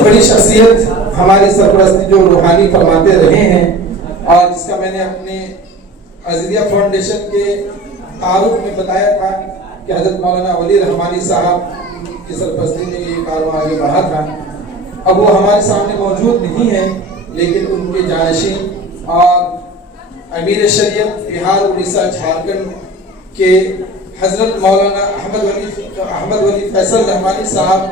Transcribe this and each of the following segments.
بہت بڑی شخصیت ہماری سرپرستی جو روحانی فرماتے رہے ہیں، اور جس کا میں نے اپنے عزیزیہ فاؤنڈیشن کے تعارف میں بتایا تھا کہ حضرت مولانا ولی رحمانی صاحب کی سرپرستی میں یہ کارواں آگے بڑھا تھا۔ اب وہ ہمارے سامنے موجود نہیں ہیں، لیکن ان کے جانشین اور امیر شریعت بہار، اڑیسہ، جھارکھنڈ کے حضرت مولانا احمد ولی فیصل رحمانی صاحب،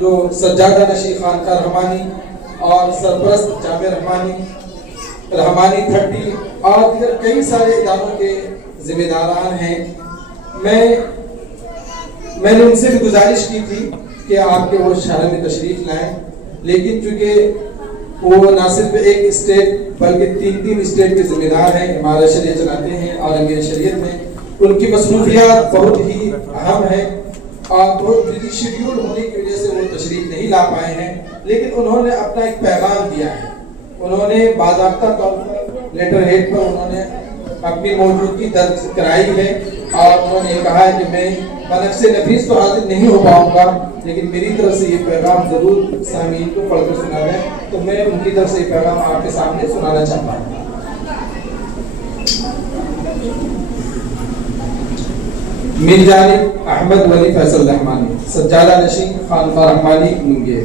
جو سجادہ نشی خانقاہ رحمانی اور سرپرست جامع رحمانی 30 اور دیگر کئی سارے اداروں کے ذمہ داران ہیں۔ میں نے ان سے بھی گزارش کی تھی کہ آپ کے وہ شہر میں تشریف لائیں، لیکن چونکہ وہ نہ صرف ایک اسٹیٹ بلکہ 3 اسٹیٹ کے ذمہ دار ہیں، امارت شریعت چلاتے ہیں اور امیر شریعت میں ان کی مصروفیات بہت ہی اہم ہے اور بہت بزی شیڈیول ہونے کی وجہ سے وہ تشریف نہیں لا پائے ہیں، لیکن انہوں نے اپنا ایک پیغام دیا ہے۔ انہوں نے باضابطہ طور پر لیٹر ہیڈ پر انہوں نے اپنی موجودگی درج کرائی ہے اور انہوں نے کہا ہے کہ میں بنفس نفیس تو حاضر نہیں ہو پاؤں گا، لیکن میری طرف سے یہ پیغام ضرور سامعین کو پڑھ کر سنا ہے، تو میں ان کی طرف سے یہ پیغام آپ کے سامنے سنانا چاہتا ہوں۔ من جانب احمد ولی فیصل رحمانی، سجادہ نشین خانقاہ رحمانی منگیر۔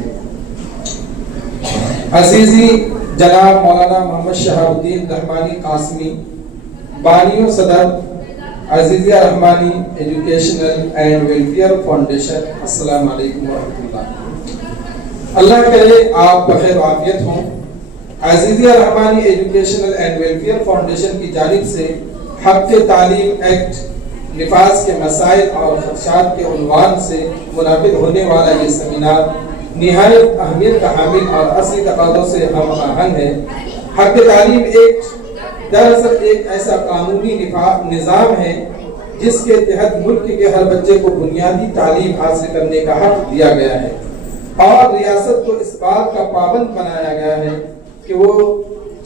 عزیزی جناب مولانا محمد شہاب الدین رحمانی قاسمی، بانی و صدر عزیزیہ رحمانی ایجوکیشنل اینڈ ویلفیئر فاؤنڈیشن، السلام علیکم ورحمۃ اللہ۔ اللہ کرے آپ بخیر و عافیت ہوں۔ عزیزیہ رحمانی ایجوکیشنل اینڈ ویلفیئر فاؤنڈیشن کی جانب سے ہفتے تعلیم ایکٹ نفاذ کے مسائل اور خدشات کے عنوان سے منعقد ہونے والا یہ سیمینار نہایت اہمیت کا حامل اور اصلی تقاضوں سے ہم آہنگ ہے۔ حق تعلیم ایکٹ دراصل ایک ایسا قانونی نظام ہے جس کے تحت ملک کے ہر بچے کو بنیادی تعلیم حاصل کرنے کا حق دیا گیا ہے اور ریاست کو اس بات کا پابند بنایا گیا ہے کہ وہ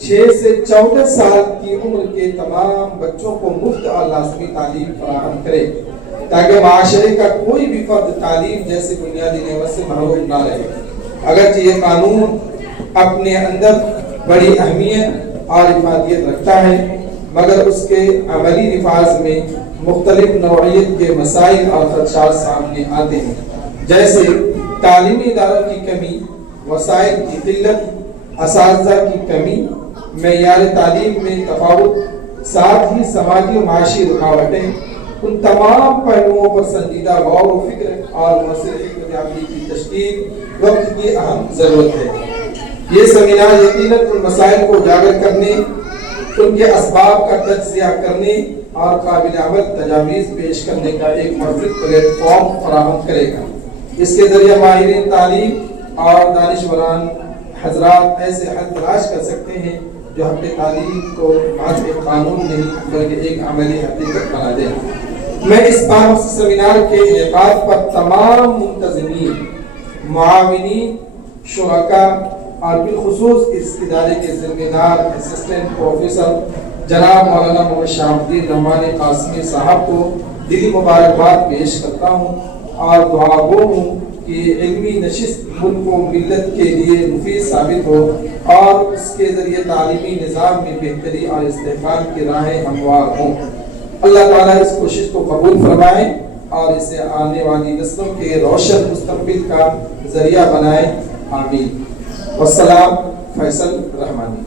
6 سے 14 سال کی عمر کے تمام بچوں کو مفت اور لازمی تعلیم فراہم کرے تاکہ معاشرے کا کوئی بھی فرد تعلیم جیسی بنیادی نعمت سے محروم نہ رہے۔ اگرچہ یہ قانون اپنے اندر بڑی اہمیت اور افادیت رکھتا ہے، مگر اس کے عملی نفاذ میں مختلف نوعیت کے مسائل اور خدشات سامنے آتے ہیں، جیسے تعلیمی اداروں کی کمی، وسائل کی قلت، اساتذہ کی کمی، معیار تعلیم میں تفاوت، ساتھ ہی سماجی و معاشی رکاوٹیں۔ ان تمام پہلوؤں پر سنجیدہ غور و فکر اور مؤثر حکمت عملی کی تشکیل وقت کی اہم ضرورت ہے۔ یہ سیمینار یقیناً ان مسائل کو اجاگر کرنے، ان کے اسباب کا تجزیہ کرنے اور قابل عمل تجاویز پیش کرنے کا ایک مفید پلیٹ فارم فراہم کرے گا۔ اس کے ذریعے ماہرین تعلیم اور دانشوران حضرات ایسے حل تلاش کر سکتے ہیں جو حق تعلیم کو محض ایک قانون نہیں بلکہ ایک عملی حقیقت بنا دے۔ میں اس بار سیمینار کے انعقاد پر تمام منتظمین، معاونین، شرکاء اور بالخصوص اس ادارے کے ذمہ دار اسسٹنٹ پروفیسر جناب مولانا محمد شہاب الدین رحمانی قاسمی صاحب کو دلی مبارکباد پیش کرتا ہوں اور دعا گو ہوں کہ علمی نشست ملک و ملت کے لیے مفید ثابت ہو اور اس کے ذریعے تعلیمی نظام میں بہتری اور استحکام کی راہیں ہموار ہوں۔ اللہ تعالیٰ اس کوشش کو قبول فرمائے اور اسے آنے والی نسلوں کے روشن مستقبل کا ذریعہ بنائے، آمین۔ والسلام، فیصل رحمانی۔